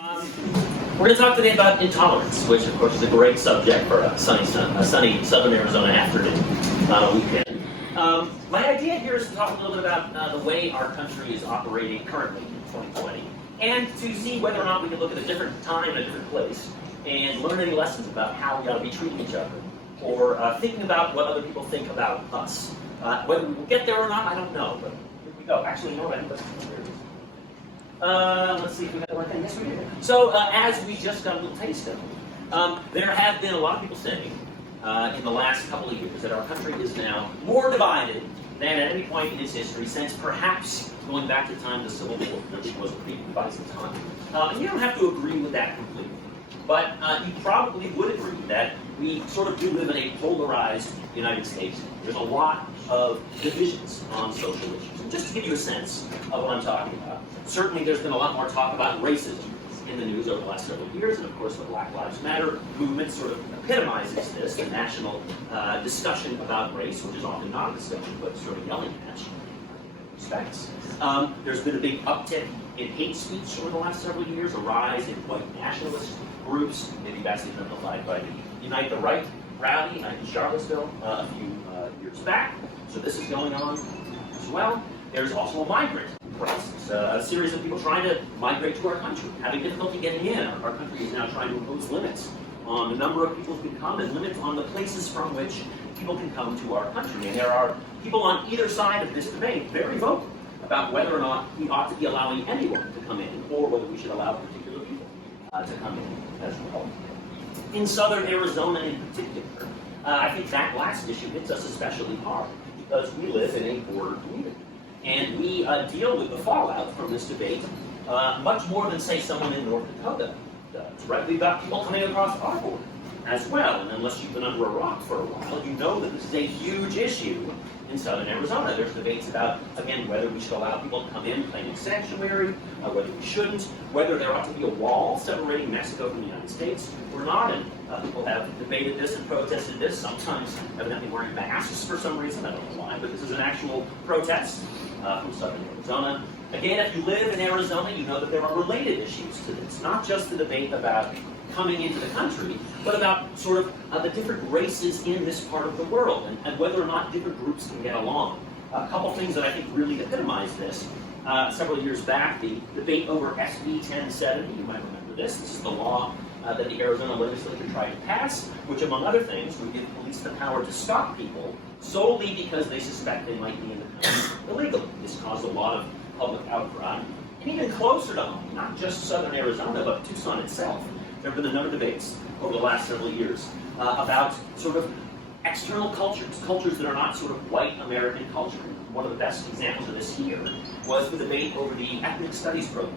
We're going to talk today about intolerance, which of course is a great subject for a sunny southern Arizona afternoon on a weekend. My idea here is to talk a little bit about the way our country is operating currently in 2020, and to see whether or not we can look at a different time and a different place and learn any lessons about how we ought to be treating each other, or thinking about what other people think about us. Whether we will get there or not, I don't know, but here we go. Actually, you know what? Let's see if we got the right thing. Yes, we did. So, as we just got a little taste of, there have been a lot of people saying in the last couple of years that our country is now more divided than at any point in its history since perhaps going back to the time of the Civil War, which was a pretty divisive time. And you don't have to agree with that completely, but you probably would agree that we sort of do live in a polarized United States. There's a lot of divisions on social issues. And just to give you a sense of what I'm talking about, certainly there's been a lot more talk about racism in the news over the last several years, and of course the Black Lives Matter movement sort of epitomizes this, the national discussion about race, which is often not a discussion, but sort of yelling match in respects. There's been a big uptick in hate speech over the last several years, a rise in white nationalist groups, maybe that's exemplified by the Unite the Right rally in Charlottesville a few years back. So this is going on as well. There's also a migrant crisis, a series of people trying to migrate to our country, having difficulty getting in. Our country is now trying to impose limits on the number of people who can come and limits on the places from which people can come to our country. And there are people on either side of this debate very vocal about whether or not we ought to be allowing anyone to come in, or whether we should allow particular people to come in as well. In southern Arizona in particular, I think that last issue hits us especially hard because we live in a border community. And we deal with the fallout from this debate much more than, say, someone in North Dakota does, right? We've got people coming across our border as well, and unless you've been under a rock for a while, you know that this is a huge issue in southern Arizona. There's debates about, again, whether we should allow people to come in claiming sanctuary, whether we shouldn't, whether there ought to be a wall separating Mexico from the United States or not, and people have debated this and protested this, sometimes evidently wearing masks for some reason, I don't know why, but this is an actual protest from southern Arizona. Again, if you live in Arizona, you know that there are related issues to this, not just the debate about coming into the country, but about sort of the different races in this part of the world, and whether or not different groups can get along. A couple things that I think really epitomize this. Several years back, the debate over SB 1070, you might remember this. This is the law that the Arizona legislature tried to pass, which, among other things, would give police the power to stop people solely because they suspect they might be in the country illegally. This caused a lot of public outcry. And even closer to home, not just southern Arizona, but Tucson itself, there have been a number of debates over the last several years about sort of external cultures that are not sort of white American culture. One of the best examples of this here was the debate over the ethnic studies program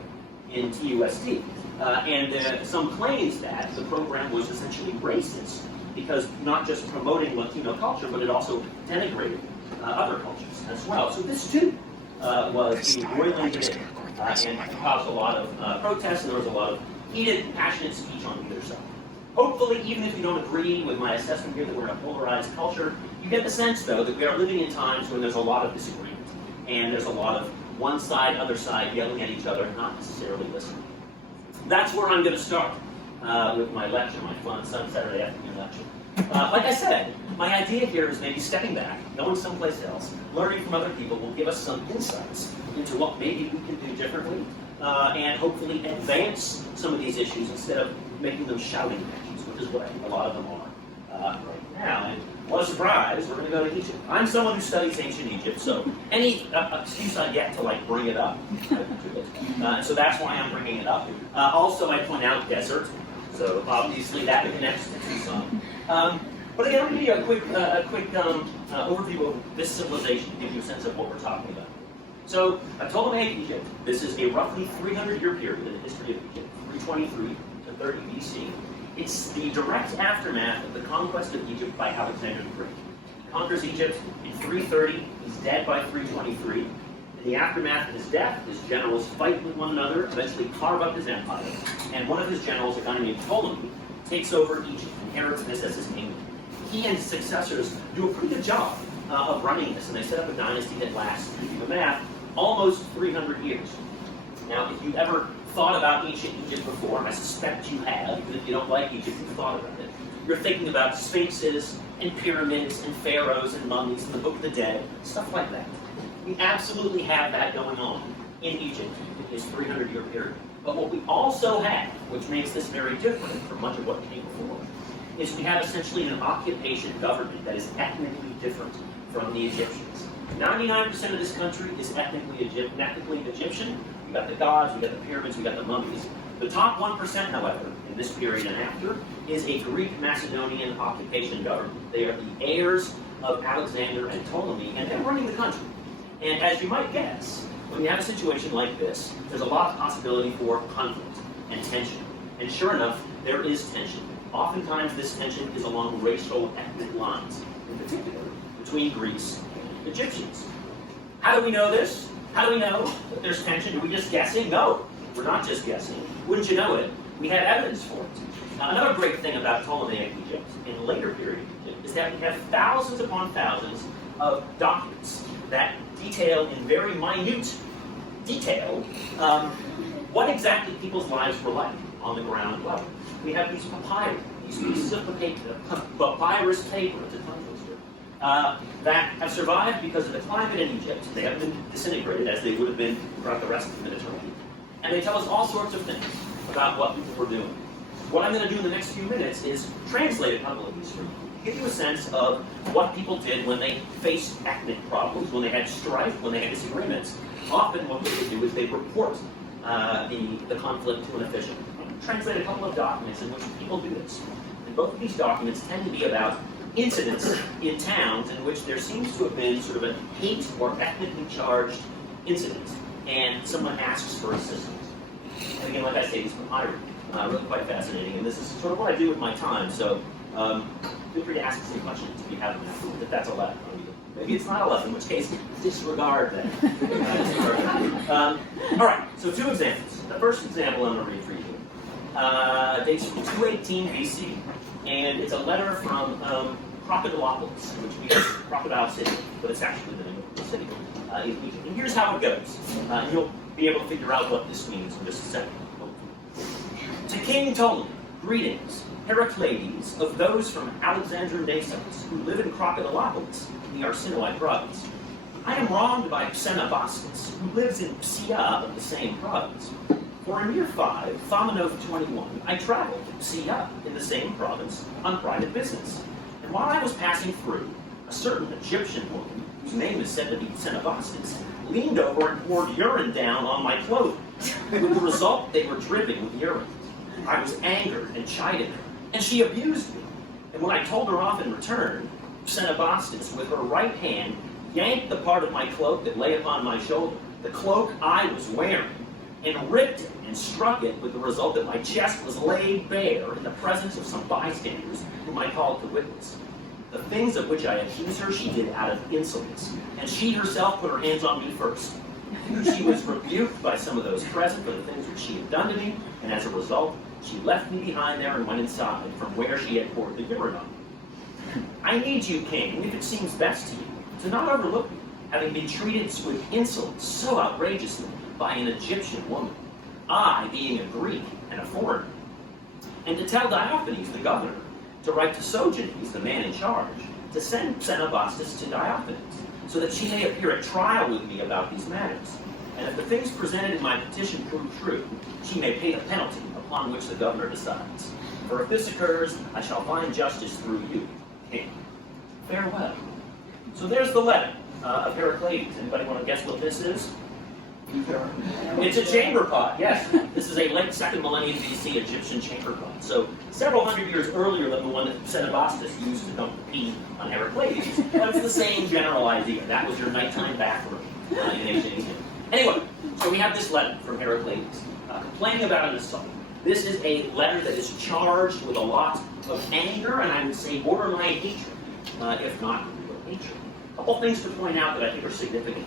in TUSD. And some claims that the program was essentially racist because not just promoting Latino culture, but it also denigrated other cultures as well. So this too was a roiling debate and caused a lot of protests, and there was a lot of heated, passionate speech on either side. Hopefully, even if you don't agree with my assessment here that we're in a polarized culture, you get the sense, though, that we are living in times when there's a lot of disagreement, and there's a lot of one side, other side yelling at each other and not necessarily listening. That's where I'm going to start with my lecture, my fun Saturday afternoon lecture. Like I said, my idea here is maybe stepping back, going someplace else, learning from other people will give us some insights into what maybe we can do differently, and hopefully advance some of these issues instead of making them shouting matches, which is what I think a lot of them are right now. And what a surprise, we're going to go to Egypt. I'm someone who studies ancient Egypt, so any excuse I get to bring it up, I do it. So that's why I'm bringing it up. Also, I point out desert, so obviously that connects to Tucson. But again, I'm going to give you a quick overview of this civilization to give you a sense of what we're talking about. So, Ptolemaic Egypt, this is a roughly 300-year period in the history of Egypt, 323 to 30 BC. It's the direct aftermath of the conquest of Egypt by Alexander the Great. He conquers Egypt in 330, he's dead by 323. In the aftermath of his death, his generals fight with one another, eventually carve up his empire, and one of his generals, a guy named Ptolemy, takes over Egypt, inherits this as his kingdom. He and his successors do a pretty good job of running this, and they set up a dynasty that lasts, if you do the math, almost 300 years. Now, if you ever thought about ancient Egypt before, and I suspect you have, even if you don't like Egypt, you've thought about it. You're thinking about sphinxes and pyramids and pharaohs and mummies and the Book of the Dead, stuff like that. We absolutely have that going on in Egypt in this 300-year period. But what we also have, which makes this very different from much of what came before, is we have essentially an occupation government that is ethnically different from the Egyptians. 99% of this country is ethnically Egyptian. We got the gods, we got the pyramids, we got the mummies. The top 1%, however, in this period and after, is a Greek Macedonian occupation government. They are the heirs of Alexander and Ptolemy, and they're running the country. And as you might guess, when you have a situation like this, there's a lot of possibility for conflict and tension. And sure enough, there is tension. Oftentimes this tension is along racial ethnic lines, in particular between Greece and Egyptians. How do we know this? How do we know that there's tension? Are we just guessing? No, we're not just guessing. Wouldn't you know it? We have evidence for it. Now, another great thing about Ptolemaic Egypt, in the later period of Egypt, is that we have thousands upon thousands of documents that detail in very minute detail what exactly people's lives were like on the ground level. We have these papyri, these pieces of papyrus paper, it's a tongue twister, that have survived because of the climate in Egypt. They haven't been disintegrated as they would have been throughout the rest of the Mediterranean. And they tell us all sorts of things about what people were doing. What I'm going to do in the next few minutes is translate a couple of these for you, give you a sense of what people did when they faced ethnic problems, when they had strife, when they had disagreements. Often what they would do is they report the conflict to an official. Translate a couple of documents in which people do this. And both of these documents tend to be about incidents in towns in which there seems to have been sort of a hate or ethnically charged incident, and someone asks for assistance. And again, like I say, these papyri really quite fascinating, and this is sort of what I do with my time, so feel free to ask us any questions if you have them afterward, if that's 11. Maybe it's not 11, in which case, disregard that. All right, so two examples. The first example I'm going to read for you dates from 218 BC, and it's a letter from Crocodilopolis, which means Crocodile City, but it's actually the name of the city in Egypt. And here's how it goes. And you'll be able to figure out what this means in just a second. To King Ptolemy, greetings, Heracleides, of those from Alexandronesos, who live in Crocodilopolis, in the Arsinoe province. I am wronged by Bauschatz, who lives in Psia of the same province. For in year 5, Thomanov 21, I traveled to Psia in the same province on private business. And while I was passing through, a certain Egyptian woman, whose name is said to be Bauschatz, leaned over and poured urine down on my clothing, with the result they were dripping with urine. I was angered and chided her, and she abused me. And when I told her off in return, Bauschatz, with her right hand, yanked the part of my cloak that lay upon my shoulder, the cloak I was wearing, and ripped it and struck it, with the result that my chest was laid bare in the presence of some bystanders whom I called to witness. The things of which I accused her she did out of insolence, and she herself put her hands on me first. She was rebuked by some of those present for the things which she had done to me, and as a result, she left me behind there and went inside, from where she had poured the urine on me. I need you, king, if it seems best to you, to not overlook me, having been treated with insolence so outrageously by an Egyptian woman, I being a Greek and a foreigner, and to tell Diophanes, the governor, to write to Sojournes, the man in charge, to send Bauschatz to Diophanes, so that she may appear at trial with me about these matters. And if the things presented in my petition prove true, she may pay the penalty upon which the governor decides. For if this occurs, I shall find justice through you, king. Farewell. So there's the letter of Heracleides. Anybody want to guess what this is? It's a chamber pot, yes. This is a late 2nd millennium BC Egyptian chamber pot. So several hundred years earlier than the one that Bauschatz used to dump pee on Heracleides, but it's the same general idea. That was your nighttime bathroom in ancient Egypt. Anyway, so we have this letter from Heracleides complaining about an assault. This is a letter that is charged with a lot of anger, and I would say borderline hatred, if not real hatred. A couple things to point out that I think are significant.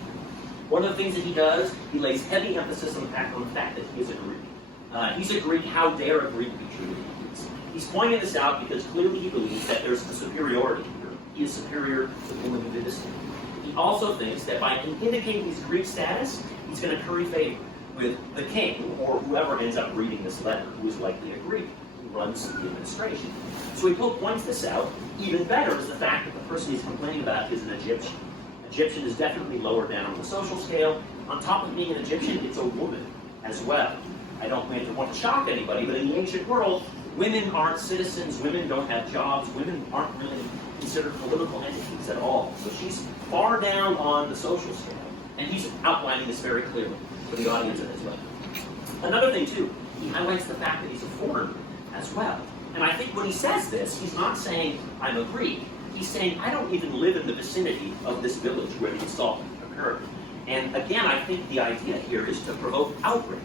One of the things that he does, he lays heavy emphasis on the fact that he is a Greek. He's a Greek, how dare a Greek be treated as Greeks? He's pointing this out because clearly he believes that there's a superiority here. He is superior to the woman who did this thing. He also thinks that by indicating his Greek status, he's going to curry favor with the king, or whoever ends up reading this letter, who is likely a Greek, who runs the administration. So he points this out. Even better is the fact that the person he's complaining about is an Egyptian. Egyptian is definitely lower down on the social scale. On top of being an Egyptian, it's a woman as well. I don't want to shock anybody, but in the ancient world, women aren't citizens, women don't have jobs, women aren't really considered political entities at all. So she's far down on the social scale. And he's outlining this very clearly for the audience as well. Another thing, too, he highlights the fact that he's a foreigner as well. And I think when he says this, he's not saying, I'm a Greek. He's saying, I don't even live in the vicinity of this village where the assault occurred. And again, I think the idea here is to provoke outrage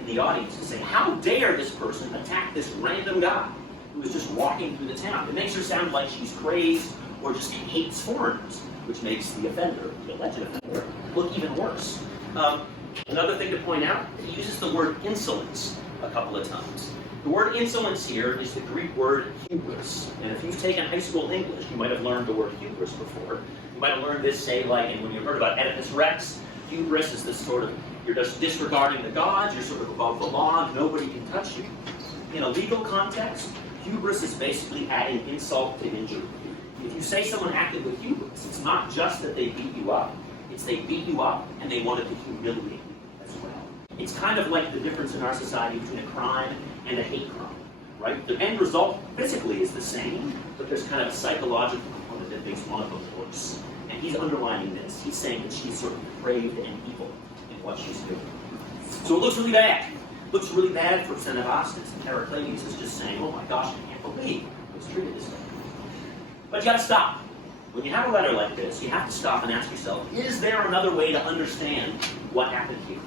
in the audience, to say, how dare this person attack this random guy who is just walking through the town? It makes her sound like she's crazed or just hates foreigners, which makes the offender, the alleged offender, look even worse. Another thing to point out, he uses the word insolence a couple of times. The word insolence here is the Greek word hubris. And if you've taken high school English, you might have learned the word hubris before. You might have learned this, say, like, and when you heard about Oedipus Rex, hubris is this sort of, you're just disregarding the gods, you're sort of above the law, nobody can touch you. In a legal context, hubris is basically adding insult to injury. If you say someone acted with hubris, it's not just that they beat you up, it's they beat you up and they wanted to humiliate you as well. It's kind of like the difference in our society between a crime and a hate crime, right? The end result physically is the same, but there's kind of a psychological component that makes one of them worse. And he's underlining this. He's saying that she's sort of depraved and evil in what she's doing. So it looks really bad. It looks really bad for Xenobastus. And Heraclides is just saying, oh my gosh, I can't believe I was treated this way. But you gotta stop. When you have a letter like this, you have to stop and ask yourself, is there another way to understand what happened here?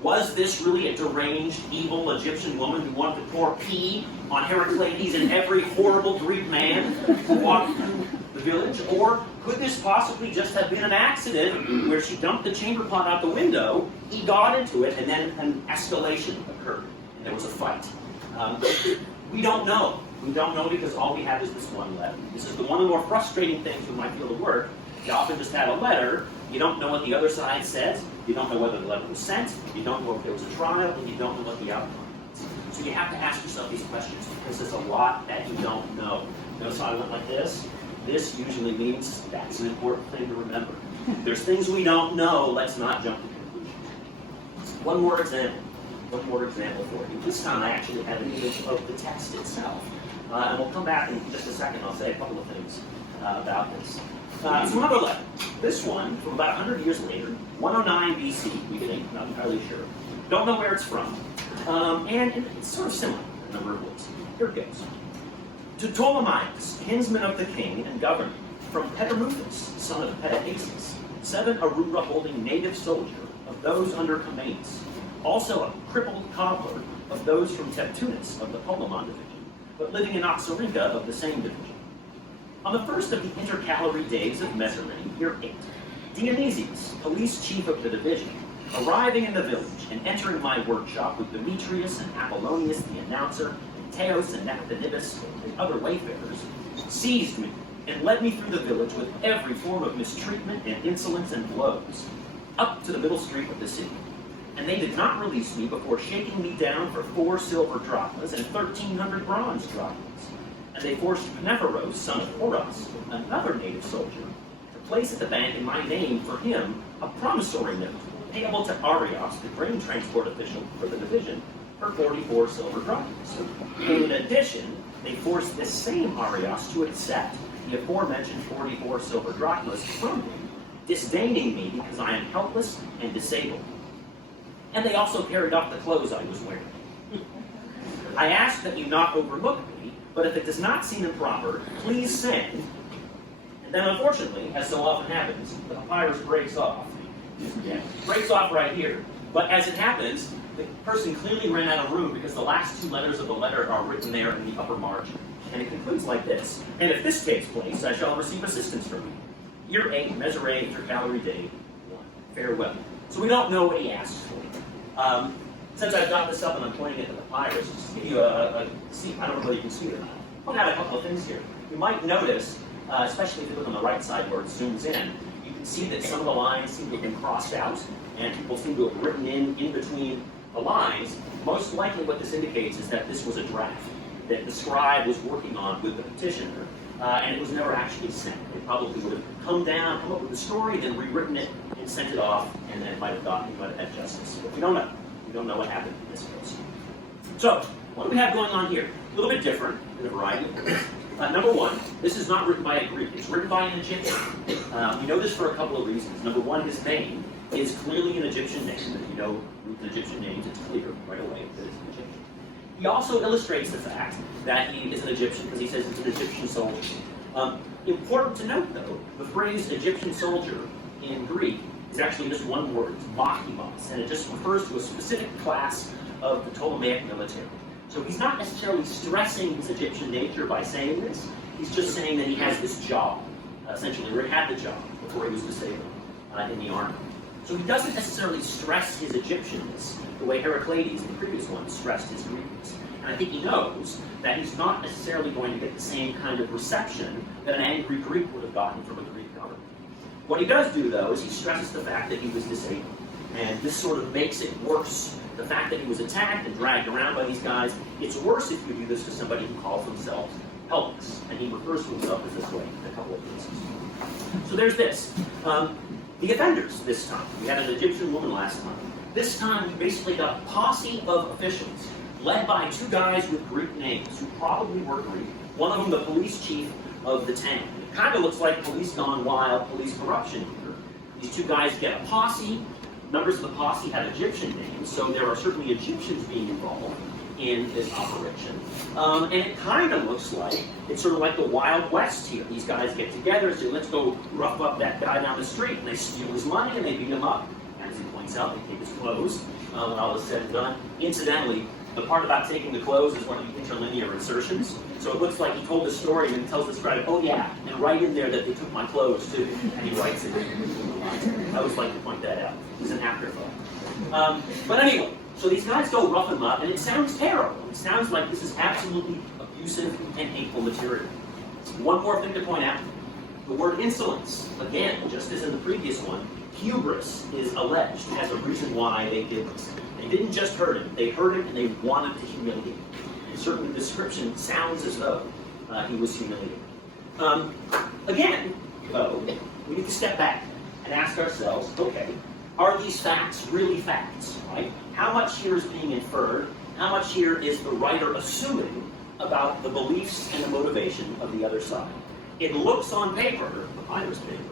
Was this really a deranged, evil Egyptian woman who wanted to pour pee on Heraclides and every horrible Greek man who walked through the village? Or could this possibly just have been an accident where she dumped the chamber pot out the window, he got into it, and then an escalation occurred, and there was a fight? We don't know. We don't know because all we have is this one letter. This is one of the more frustrating things with my field of work. You often just have a letter, you don't know what the other side says, you don't know whether the letter was sent, you don't know if there was a trial, and you don't know what the outcome is. So you have to ask yourself these questions because there's a lot that you don't know. Notice how I went like this? This usually means that's an important thing to remember. There's things we don't know, let's not jump to conclusions. One more example for you. This time I actually have an image of the text itself. And we'll come back in just a second. I'll say a couple of things about this. It's another letter. This one, from about 100 years later, 109 BC, we think, not entirely sure. Don't know where it's from. And it's sort of similar in a number of ways. Here it goes. To Ptolemaic, kinsman of the king and governor, from Ptolemaic, son of Ptolemaic, 7 Arura-holding native soldier of those under Commanus, also a crippled cobbler of those from Teptunis of the Ptolemon division, but living in Oxyringa of the same division. On the first of the intercalary days of Mesarine, year 8, Dionysius, police chief of the division, arriving in the village and entering my workshop with Demetrius and Apollonius the announcer, and Teos and Naphthanibus and other wayfarers, seized me and led me through the village with every form of mistreatment and insolence and blows, up to the middle street of the city. And they did not release me before shaking me down for 4 silver drachmas and 1,300 bronze drachmas. And they forced Panepharos, son of Horos, another native soldier, to place at the bank in my name for him a promissory note payable to Arios, the grain transport official for the division, for 44 silver drachmas. And in addition, they forced this same Arios to accept the aforementioned 44 silver drachmas from him, disdaining me because I am helpless and disabled. And they also carried off the clothes I was wearing. I ask that you not overlook me, but if it does not seem improper, please send. And then unfortunately, as so often happens, the papyrus breaks off. Breaks off right here. But as it happens, the person clearly ran out of room because the last 2 letters of the letter are written there in the upper margin. And it concludes like this. And if this takes place, I shall receive assistance from you. Year 8, Mesarine, intercalary day 1. Farewell. So we don't know what he asks for. Since I've got this up and I'm pointing at the papyrus, just to give you see, I don't know whether you can see it or not. I'll add a couple of things here. You might notice, especially if you look on the right side where it zooms in, you can see that some of the lines seem to have been crossed out, and people seem to have written in between the lines, most likely what this indicates is that this was a draft that the scribe was working on with the petitioner, and it was never actually sent. It probably would have come up with the story, then rewritten it, and sent it off, and then it might have had justice. But we don't know. We don't know what happened in this case. So, what do we have going on here? A little bit different in a variety of ways. Number one, this is not written by a Greek. It's written by an Egyptian. We know this for a couple of reasons. Number one, his name is clearly an Egyptian name. If you know Egyptian names, it's clear right away that it's an Egyptian. He also illustrates the fact that he is an Egyptian because he says it's an Egyptian soldier. Important to note, though, the phrase Egyptian soldier in Greek is actually just one word, it's machimos, and it just refers to a specific class of the Ptolemaic military. So he's not necessarily stressing his Egyptian nature by saying this, he's just saying that he has this job, essentially, or he had the job before he was disabled in the army. So he doesn't necessarily stress his Egyptianness the way Heraclides, the previous one, stressed his Greekness. And I think he knows that he's not necessarily going to get the same kind of reception that an angry Greek would have gotten from a Greek government. What he does do, though, is he stresses the fact that he was disabled. And this sort of makes it worse. The fact that he was attacked and dragged around by these guys, it's worse if you do this to somebody who calls themselves helpless. And he refers to himself as this way in a couple of places. So there's this. The offenders this time. We had an Egyptian woman last time. This time we basically got a posse of officials led by two guys with Greek names who probably were Greek. One of them the police chief of the town. It kind of looks like police gone wild, police corruption here. These two guys get a posse. Members of the posse have Egyptian names, so there are certainly Egyptians being involved in this operation. And it kind of looks like, it's sort of like the Wild West here. These guys get together and say, let's go rough up that guy down the street. And they steal his money and they beat him up. And as he points out, they take his clothes when all is said and done. Incidentally, the part about taking the clothes is one of the interlinear insertions. So it looks like he told the story and he tells the scribe, oh yeah, and right in there that they took my clothes too. And he writes it in. I always like to point that out. It's an afterthought. But anyway, so these guys go rough him up, and it sounds terrible. It sounds like this is absolutely abusive and hateful material. One more thing to point out. The word insolence, again, just as in the previous one, hubris is alleged as a reason why they did this. They didn't just hurt him. They hurt him and they wanted to humiliate him. And certainly the description sounds as though he was humiliated. Again, though, we need to step back and ask ourselves, okay, are these facts really facts, right? How much here is being inferred? How much here is the writer assuming about the beliefs and the motivation of the other side? It looks on paper, the writer's paper,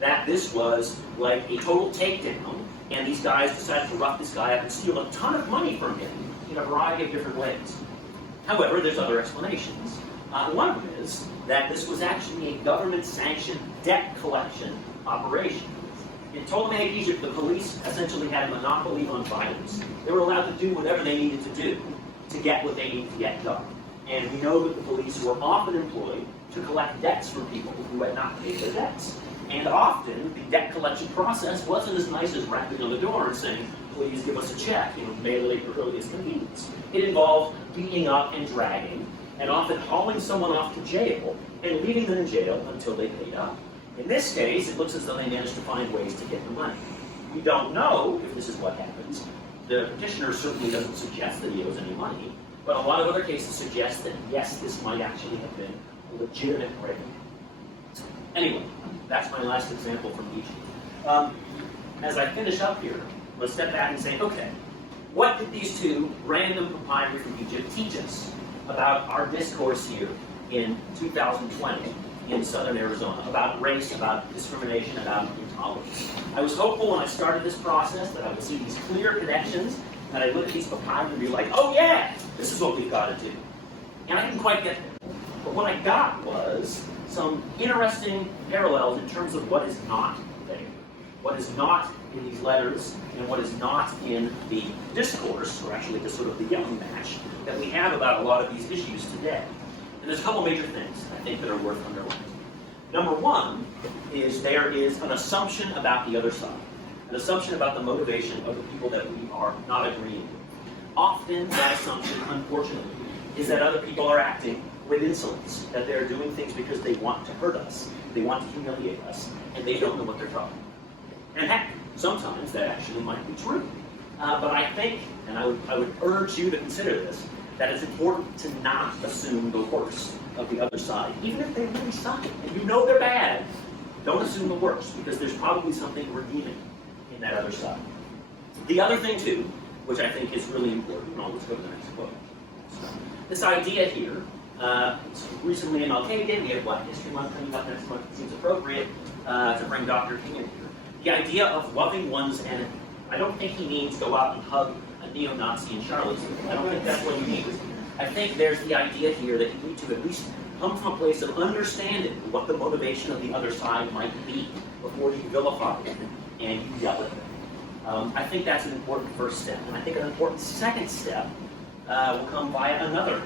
that this was like a total takedown, and these guys decided to rough this guy up and steal a ton of money from him in a variety of different ways. However, there's other explanations. One of them is that this was actually a government-sanctioned debt collection operation. In Ptolemaic Egypt, the police essentially had a monopoly on violence. They were allowed to do whatever they needed to do to get what they needed to get done. And we know that the police were often employed to collect debts from people who had not paid their debts. And often, the debt collection process wasn't as nice as rapping on the door and saying, please give us a check, mail it at your earliest convenience. It involved beating up and dragging, and often hauling someone off to jail and leaving them in jail until they paid up. In this case, it looks as though they managed to find ways to get the money. We don't know if this is what happens. The petitioner certainly doesn't suggest that he owes any money, but a lot of other cases suggest that, yes, this might actually have been a legitimate break. Anyway, that's my last example from Egypt. As I finish up here, let's step back and say, okay, what did these two random papyri from Egypt teach us about our discourse here in 2020 in southern Arizona, about race, about discrimination, about intolerance? I was hopeful when I started this process that I would see these clear connections, and I'd look at these papyri and be like, oh yeah, this is what we've got to do. And I didn't quite get there. But what I got was some interesting parallels in terms of what is not there. What is not in these letters, and what is not in the discourse, or actually just sort of the yelling match, that we have about a lot of these issues today. And there's a couple major things, I think, that are worth underlining. Number one is there is an assumption about the other side. An assumption about the motivation of the people that we are not agreeing with. Often that assumption, unfortunately, is that other people are acting with insolence, that they're doing things because they want to hurt us, they want to humiliate us, and they don't know what they're talking about. And heck, sometimes that actually might be true. But I think, and I would urge you to consider this, that it's important to not assume the worst of the other side. Even if they really suck and you know they're bad, don't assume the worst, because there's probably something redeeming in that other side. The other thing, too, which I think is really important, and let's go to the next quote. This idea here, recently in Malkavian, we have Black History Month coming up next month. It seems appropriate to bring Dr. King in here. The idea of loving one's enemy. I don't think he means go out and hug a neo-Nazi in Charlottesville. I don't think that's what he means. I think there's the idea here that you need to at least come from a place of understanding what the motivation of the other side might be before you vilify it and you yell at them. I think that's an important first step. And I think an important second step will come via another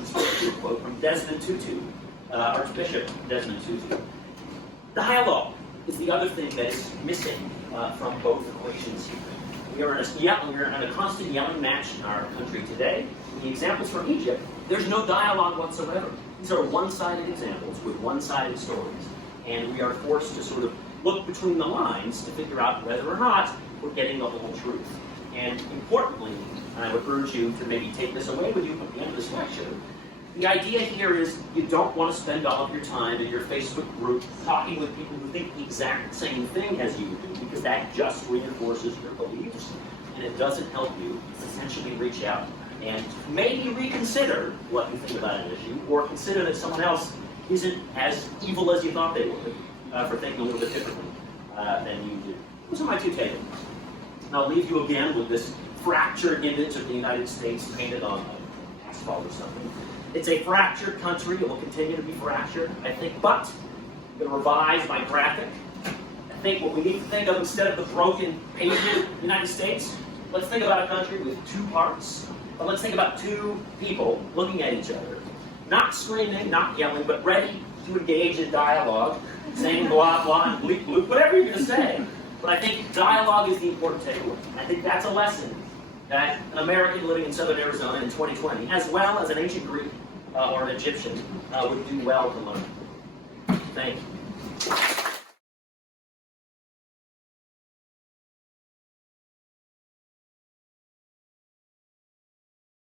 quote from Desmond Tutu, Archbishop Desmond Tutu. Dialogue is the other thing that is missing from both equations here. We're in a constant yelling match in our country today. The examples from Egypt, there's no dialogue whatsoever. These are one-sided examples with one-sided stories. And we are forced to sort of look between the lines to figure out whether or not we're getting the whole truth. And importantly, and I would urge you to maybe take this away with you at the end of this lecture, the idea here is you don't want to spend all of your time in your Facebook group talking with people who think the exact same thing as you do, because that just reinforces your beliefs, and it doesn't help you essentially reach out and maybe reconsider what you think about an issue, or consider that someone else isn't as evil as you thought they were for thinking a little bit differently than you do. Those are my two takeaways. And I'll leave you again with this fractured image of the United States painted on asphalt or something. It's a fractured country. It will continue to be fractured, I think. But I'm going to revise my graphic. I think what we need to think of, instead of the broken pavement United States, let's think about a country with two parts. But let's think about two people looking at each other, not screaming, not yelling, but ready to engage in dialogue, saying blah, blah, and bleep, bloop, whatever you're going to say. But I think dialogue is the important takeaway. And I think that's a lesson that an American living in southern Arizona in 2020, as well as an ancient Greek or an Egyptian, would do well to learn. Thank you.